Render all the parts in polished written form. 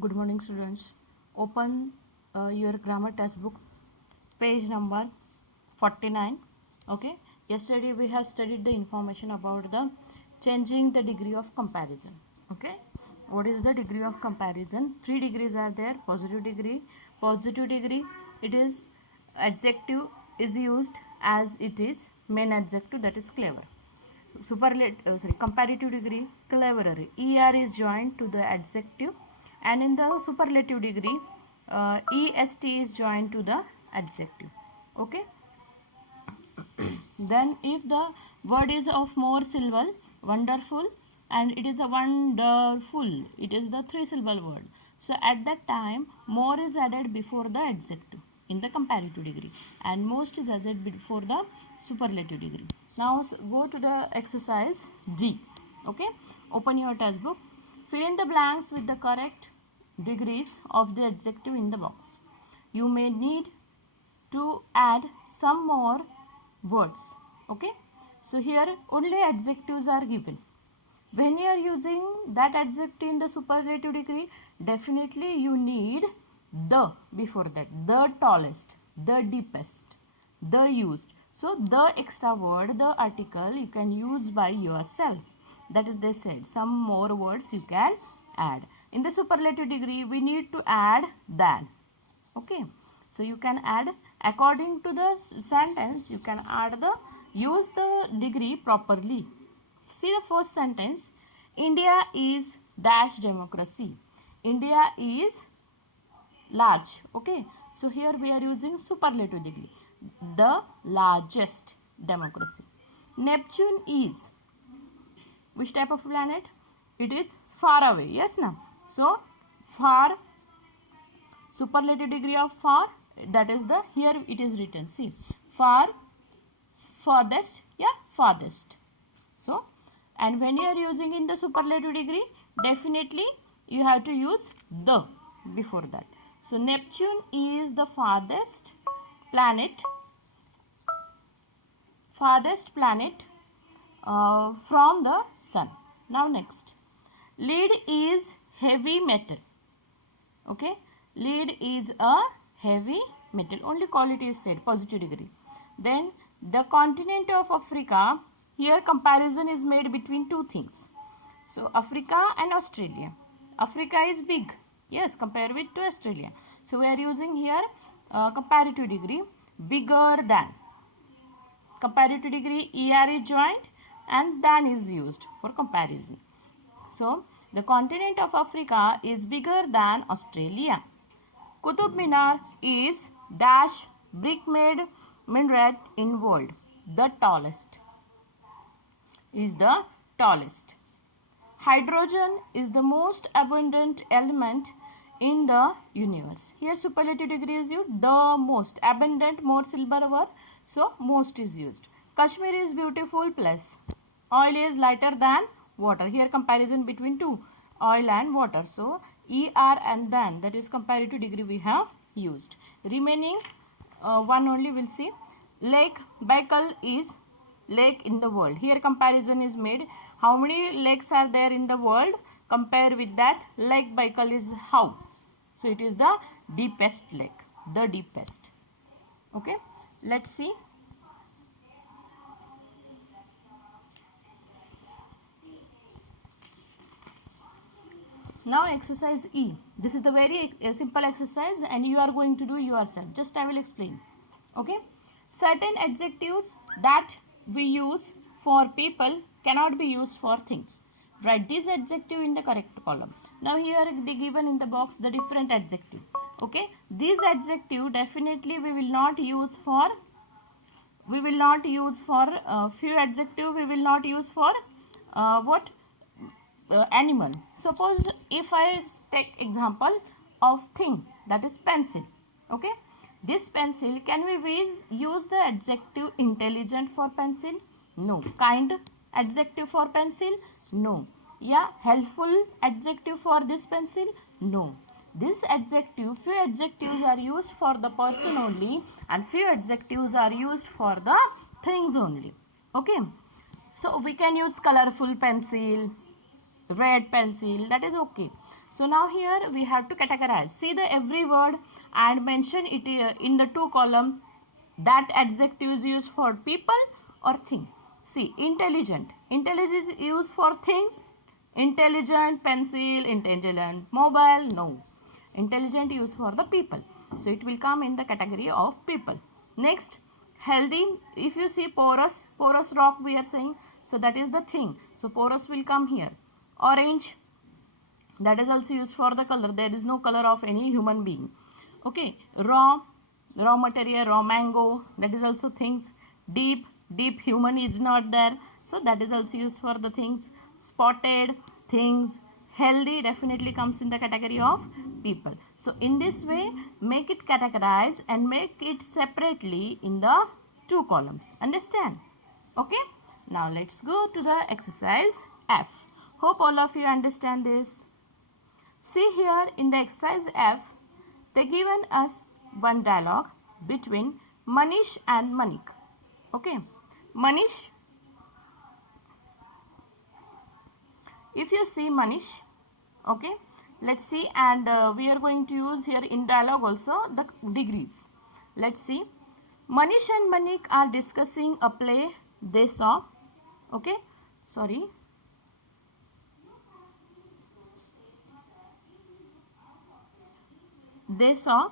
Good morning, students. Open your grammar textbook, page number 49. Okay. Yesterday we have studied the information about the changing the degree of comparison. Okay. What is the degree of comparison? 3 degrees are there. Positive degree. Positive degree. It is adjective is used as it is main adjective, that is clever. Comparative degree, cleverer. Er is joined to the adjective, and in the superlative degree est is joined to the adjective. Okay. Then if the word is of more syllable, wonderful, and it is a wonderful, it is the 3 syllable word, so at that time more is added before the adjective in the comparative degree, and most is added before the superlative degree. Now go to the exercise D. Okay. Open your textbook. Fill in the blanks with the correct degrees of the adjective in the box. You may need to add some more words. Okay. So here only adjectives are given. When you are using that adjective in the superlative degree, definitely you need the before that. The tallest, the deepest, the used. So the extra word, the article, you can use by yourself. That is, they said some more words you can add. In the superlative degree, we need to add than. Okay. So you can add according to the sentence. You can add the use the degree properly. See the first sentence. India is dash democracy. India is large. Okay. So here we are using superlative degree. The largest democracy. Neptune is which type of planet? It is far away. Yes, now. So far, superlative degree of far, that is the here it is written. See, far, farthest, yeah, farthest. So, and when you are using in the superlative degree, definitely you have to use the before that. So Neptune is the farthest planet from the sun. Now next, lead is heavy metal. Okay, lead is a heavy metal. Only quality is said, positive degree. Then the continent of Africa, here comparison is made between two things. So Africa and Australia. Africa is big. Yes, compare with to Australia. So we are using here comparative degree, bigger than. Comparative degree, er is joined and than is used for comparison. So the continent of Africa is bigger than Australia. Qutub Minar is dash brick made minaret in world. The tallest. Is the tallest. Hydrogen is the most abundant element in the universe. Here superlative degree is used. The most abundant, more syllable word. So most is used. Kashmir is beautiful plus oil is lighter than water. Here comparison between two, oil and water. So er and than, that is comparative degree we have used. Remaining one only we'll see. Lake Baikal is lake in the world. Here comparison is made. How many lakes are there in the world? Compare with that. Lake Baikal is how? So it is the deepest lake. The deepest. Okay. Let's see. Now exercise E. This is the very simple exercise and you are going to do yourself. Just I will explain. Okay. Certain adjectives that we use for people cannot be used for things. Write this adjective in the correct column. Now here they given in the box the different adjective. Okay. This adjective definitely we will not use for few adjective we will not use for animal. Suppose if I take example of thing, that is pencil. Okay. This pencil, can we use the adjective intelligent for pencil? No. Kind adjective for pencil? No. Yeah, helpful adjective for this pencil? No. This adjective, few adjectives are used for the person only and few adjectives are used for the things only. Okay. So we can use colorful pencil, red pencil, that is okay. So now here we have to categorize. See the every word and mention it in the two column that adjective is used for people or thing. See, intelligent. Intelligent is used for things. Intelligent pencil, intelligent mobile, no. Intelligent used for the people. So it will come in the category of people. Next, healthy. If you see porous, porous rock we are saying. So that is the thing. So porous will come here. Orange, that is also used for the color. There is no color of any human being. Okay, raw material, raw mango, that is also things. Deep human is not there, so that is also used for the things. Spotted, things. Healthy definitely comes in the category of people. So in this way, make it categorize and make it separately in the two columns. Understand? Okay, now let's go to the exercise F. Hope all of you understand this. See here in the exercise F, they given us one dialogue between Manish and Manik. Okay, Manish, if you see Manish, okay, let's see, and we are going to use here in dialogue also the degrees. Let's see. Manish and Manik are discussing a play they saw. Okay, sorry. They saw.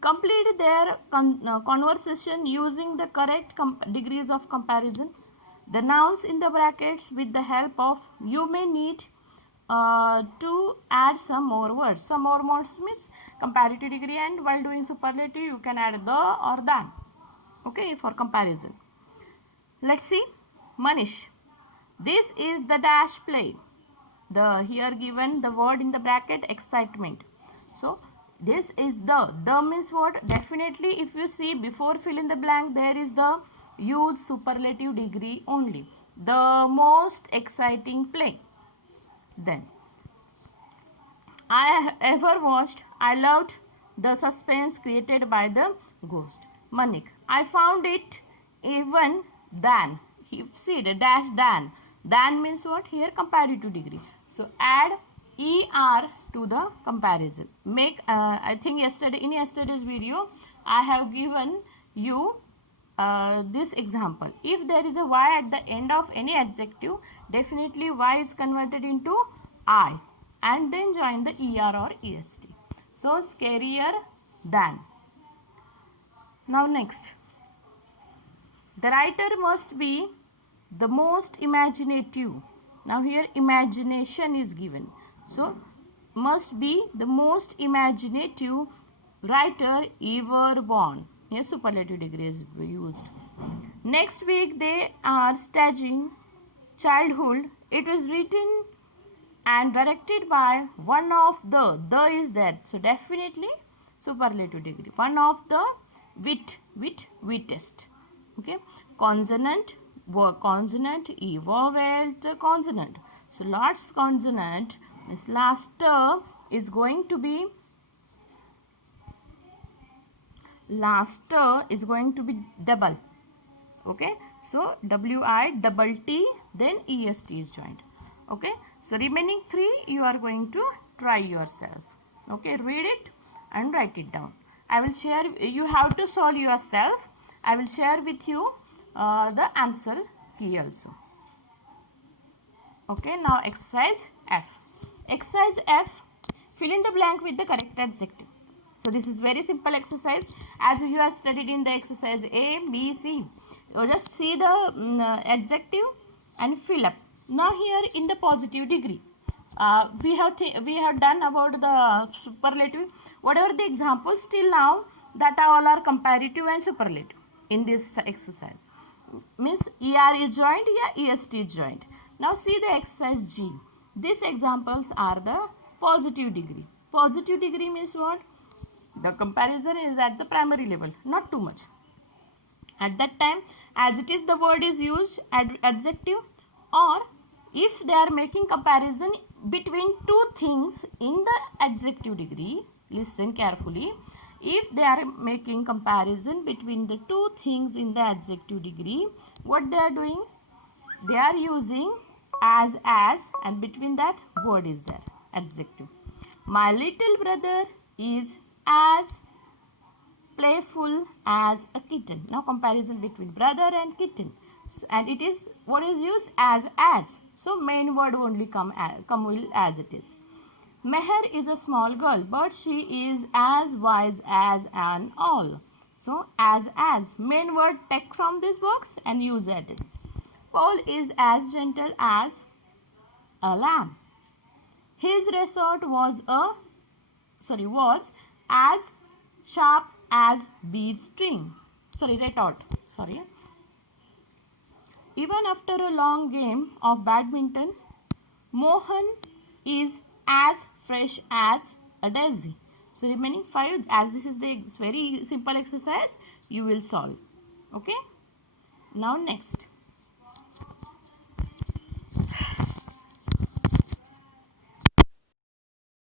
Complete their conversation using the correct degrees of comparison. The nouns in the brackets with the help of you may need to add some more words. Some more words means comparative degree, and while doing superlative you can add the or than. Okay, for comparison. Let's see. Manish, this is the dash play. The here given the word in the bracket excitement. So this is the means what? Definitely if you see before fill in the blank there is the use superlative degree only. The most exciting play. Then I ever watched. I loved the suspense created by the ghost. Manik, I found it even than. See the dash than. Than means what? Here comparative degree. So add ER to the comparison. Make I think in yesterday's video I have given you this example. If there is a Y at the end of any adjective, definitely Y is converted into I and then join the ER or EST. So scarier than. Now next, the writer must be the most imaginative. Now here imagination is given. So must be the most imaginative writer ever born. Here superlative degree is used. Next week they are staging Childhood. It was written and directed by one of the is there. So definitely superlative degree. One of the wittiest. Okay. Consonant, E, vowel, consonant. So last consonant, this last is going to be double. Okay, so WI then EST is joined. Okay, so remaining 3 you are going to try yourself. Okay, read it and write it down. I will share, you have to solve yourself. I will share with you the answer key also. Okay, now exercise F. Exercise F, fill in the blank with the correct adjective. So this is very simple exercise as you have studied in the exercise A, B, C. You just see the adjective and fill up. Now here in the positive degree, we have done about the superlative. Whatever the examples till now, that all are comparative and superlative in this exercise. Means ER is joined, yeah, EST is joined. Now see the exercise G. These examples are the positive degree. Positive degree means what? The comparison is at the primary level, not too much. At that time, as it is the word is used, adjective, or if they are making comparison between two things in the adjective degree, listen carefully. If they are making comparison between the two things in the adjective degree, what they are doing? They are using as and between that word is there, adjective. My little brother is as playful as a kitten. Now comparison between brother and kitten. So, and it is what is used as. So main word only come will as it is. Meher is a small girl, but she is as wise as an owl. So as main word take from this box and use it. Paul is as gentle as a lamb. His resort was as sharp as bead string. Retort. Even after a long game of badminton, Mohan is as fresh as a daisy. So remaining 5, as this is the very simple exercise, you will solve. Okay. Now next.